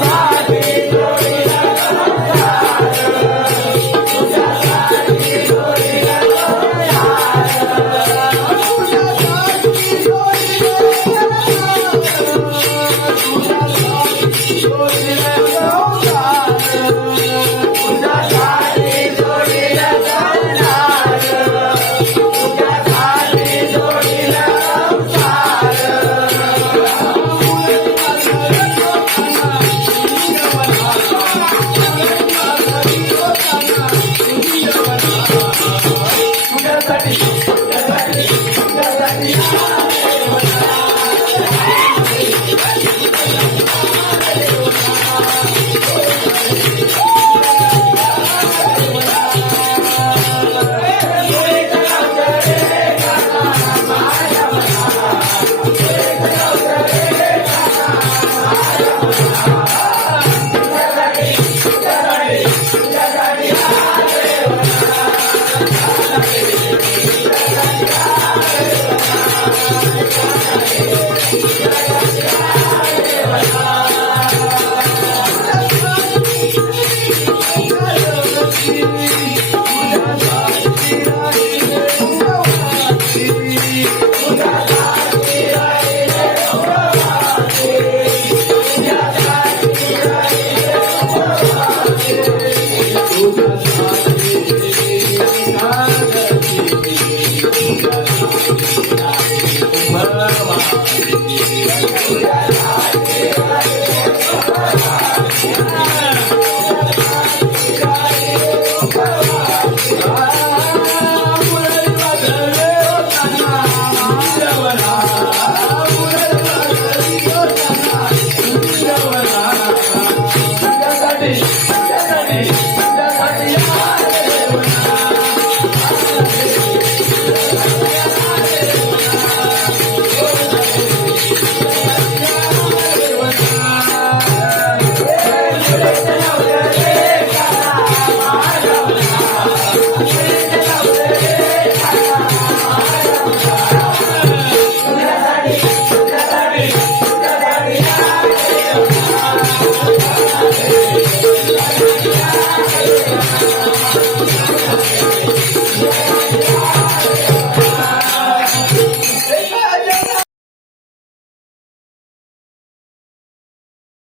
Bye. Yeah.